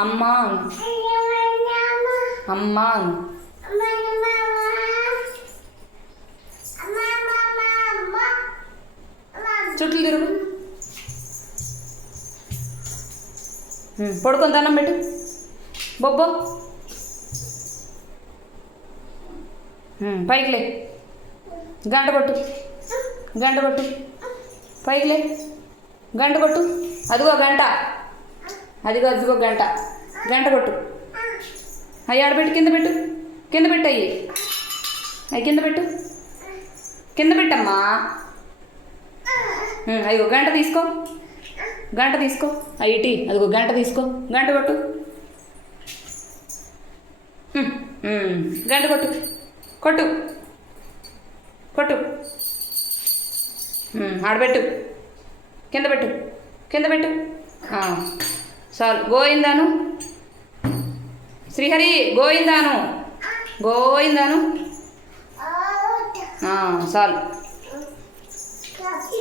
అమ్మా అమ్మా చుట్లు తిరుగు. పడుకొని దండం పెట్టు. బొబ్బో పైకి లే. గంట కొట్టు. గంట కొట్టు. పైకి లే. గంట కొట్టు. అదిగో గంట. అదిగో అదిగో గంట. గంట కొట్టు. అవి ఆడబెట్టు. కింద పెట్టు. కింద పెట్టు. అవి కింద పెట్టు. కింద పెట్టమ్మా. అదిగో గంట తీసుకో. గంట తీసుకో. ఇటీ అదిగో గంట తీసుకో. గంట కొట్టు. గంట కొట్టు. కొట్టు. కొట్టు. ఆడబెట్టు. కింద పెట్టు. కింద పెట్టు. చాలు. గోయిందాను. శ్రీహరి గోయిందాను. గోయిందాను. చాలు.